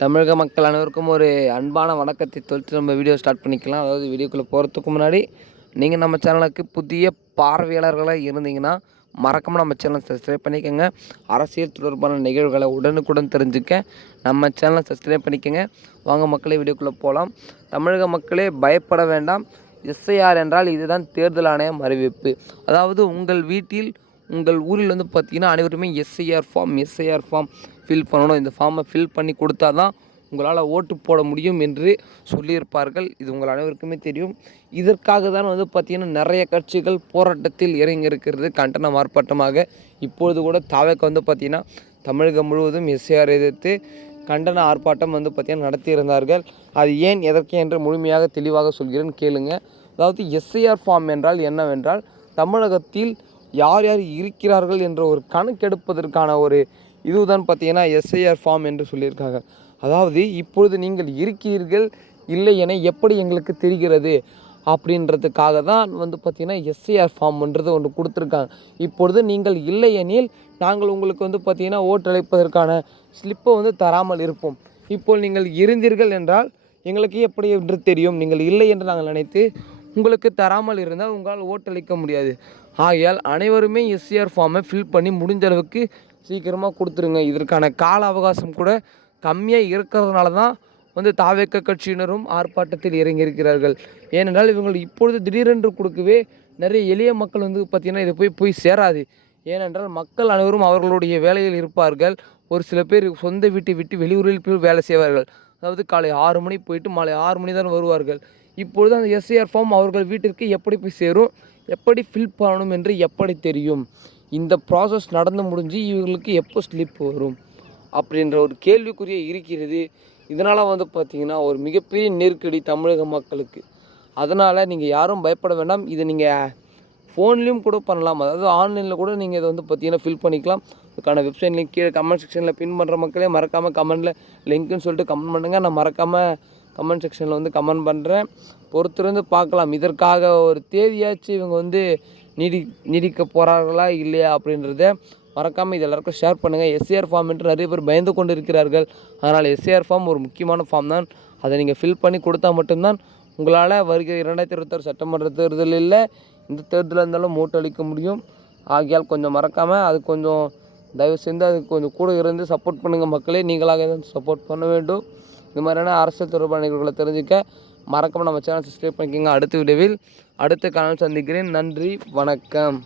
தமிழக மக்கள் அனைவருக்கும் ஒரு அன்பான வணக்கத்தை தொடுத்து நம்ம வீடியோ ஸ்டார்ட் பண்ணிக்கலாம். அதாவது வீடியோக்குள்ளே போகிறதுக்கு முன்னாடி நீங்கள் நம்ம சேனலுக்கு புதிய பார்வையாளர்களாக இருந்தீங்கன்னா மறக்காமல் நம்ம சேனலை சப்ஸ்கிரைப் பண்ணிக்கோங்க. அரசியல் தொடர்பான நிகழ்வுகளை உடனுக்குடன் தெரிஞ்சுக்க நம்ம சேனலை சப்ஸ்கிரைப் பண்ணிக்கோங்க. வாங்க மக்களே, வீடியோக்குள்ளே போகலாம். தமிழக மக்களே பயப்பட வேண்டாம். எஸ்ஐஆர் என்றால் இதுதான் தேர்தல் ஆணையம் அறிவிப்பு. அதாவது உங்கள் வீட்டில் உங்கள் ஊரில் வந்து பார்த்திங்கன்னா அனைவருமே எஸ்ஐஆர் ஃபார்ம் ஃபில் பண்ணணும். இந்த ஃபார்மை ஃபில் பண்ணி கொடுத்தா தான் உங்களால் ஓட்டு போட முடியும் என்று சொல்லியிருப்பார்கள். இது உங்கள் அனைவருக்குமே தெரியும். இதற்காக தான் வந்து பார்த்திங்கன்னா நிறைய கட்சிகள் போராட்டத்தில் இறங்கியிருக்கிறது. கண்டன ஆர்ப்பாட்டமாக இப்பொழுது கூட தாவேக வந்து பார்த்திங்கன்னா தமிழகம் முழுவதும் எஸ்ஐஆர் எதிர்த்து கண்டன ஆர்ப்பாட்டம் வந்து பார்த்திங்கன்னா நடத்தியிருந்தார்கள். அது ஏன் எதற்கு என்று முழுமையாக தெளிவாக சொல்கிறேன், கேளுங்க. அதாவது எஸ்ஐஆர் ஃபார்ம் என்றால் என்னவென்றால் தமிழகத்தில் யார் யார் இருக்கிறார்கள் என்ற ஒரு கணக்கெடுப்பதற்கான ஒரு இதுதான் பார்த்திங்கன்னா எஸ்ஐஆர் ஃபார்ம் என்று சொல்லியிருக்காங்க. அதாவது இப்பொழுது நீங்கள் இருக்கிறீர்கள் இல்லை என எப்படி எங்களுக்கு தெரிகிறது அப்படின்றதுக்காக தான் வந்து பார்த்திங்கன்னா எஸ்ஐஆர் ஃபார்ம்ன்றது ஒன்று கொடுத்துருக்காங்க. இப்பொழுது நீங்கள் இல்லை எனில் நாங்கள் உங்களுக்கு வந்து பார்த்திங்கன்னா ஓட்டளிப்பதற்கான ஸ்லிப்பை வந்து தராமல் இருப்போம். இப்போ நீங்கள் இருந்தீர்கள் என்றால் எங்களுக்கு எப்படி என்று தெரியும். நீங்கள் இல்லை என்று நாங்கள் நினைத்து உங்களுக்கு தராமல் இருந்தால் உங்களால் ஓட்டளிக்க முடியாது. ஆகையால் அனைவருமே எஸ்ஐஆர் ஃபார்மை ஃபில் பண்ணி முடிஞ்ச அளவுக்கு சீக்கிரமாக கொடுத்துருங்க. இதற்கான கால அவகாசம் கூட கம்மியாக இருக்கிறதுனால தான் வந்து தாவேக கட்சியினரும் ஆர்ப்பாட்டத்தில் இறங்கியிருக்கிறார்கள். ஏனென்றால் இவங்க இப்பொழுது திடீரென்று கொடுக்கவே நிறைய எளிய மக்கள் வந்து பார்த்திங்கன்னா இதை போய் சேராது. ஏனென்றால் மக்கள் அனைவரும் அவர்களுடைய வேலையில் இருப்பார்கள். ஒரு சில பேர் சொந்த வீட்டை விட்டு வெளியூரில் போய் வேலை செய்வார்கள். அதாவது காலை 6 மணி போயிட்டு மாலை 6 மணி தான் வருவார்கள். இப்பொழுது அந்த எஸ்ஐஆர் ஃபார்ம் அவர்கள் வீட்டிற்கு எப்படி போய் சேரும், எப்படி ஃபில் பண்ணணும் என்று எப்படி தெரியும், இந்த ப்ராசஸ் நடந்து முடிஞ்சு இவர்களுக்கு எப்போ ஸ்லிப் வரும் அப்படின்ற ஒரு கேள்விக்குறியே இருக்கிறது. இதனால் வந்து பார்த்திங்கன்னா ஒரு மிகப்பெரிய நெருக்கடி தமிழக மக்களுக்கு. அதனால் நீங்கள் யாரும் பயப்பட வேண்டாம். இதை நீங்கள் ஃபோன்லேயும் கூட பண்ணலாம். அதாவது ஆன்லைனில் கூட நீங்கள் இதை வந்து பார்த்திங்கன்னா ஃபில் பண்ணிக்கலாம். அதுக்கான வெப்சைட் லிங்க் கீழே கமெண்ட் செக்ஷனில் பின் பண்ணுற மக்களே மறக்காமல் கமெண்ட்டில் லிங்க்குன்னு சொல்லிட்டு கமெண்ட் பண்ணுங்கள். நான் மறக்காமல் கமெண்ட் செக்ஷனில் வந்து கமெண்ட் பண்ணுறேன். பொறுத்திருந்து பார்க்கலாம். இதற்காக ஒரு தேதியாச்சு இவங்க வந்து நீடிக்க போகிறார்களா இல்லையா அப்படின்றத மறக்காமல் இது எல்லாருக்கும் ஷேர் பண்ணுங்கள். எஸ்ஐஆர் ஃபார்ம் என்று நிறைய பேர் பயந்து கொண்டு இருக்கிறார்கள். அதனால் எஸ்ஐஆர் ஃபார்ம் ஒரு முக்கியமான ஃபார்ம் தான். அதை நீங்கள் ஃபில் பண்ணி கொடுத்தா மட்டும்தான் உங்களால் வருகிற 2026 சட்டமன்ற தேர்தலில் இந்த தேர்தலில் இருந்தாலும் ஓட்டளிக்க முடியும். ஆகையால் கொஞ்சம் மறக்காமல் அது கொஞ்சம் தயவு செஞ்சு அதுக்கு கொஞ்சம் கூட இருந்து சப்போர்ட் பண்ணுங்கள் மக்களே. நீங்களாக தான் சப்போர்ட் பண்ண வேண்டும். இந்த மாதிரியான அரசியல் தொடர்பான நிகழ்வுகளை தெரிஞ்சுக்க மறக்காமல் நம்ம சேனல் சப்ஸ்கிரைப் பண்ணிக்கோங்க. அடுத்த வீடியோவில் அடுத்த காலம் சந்திக்கிறேன். நன்றி, வணக்கம்.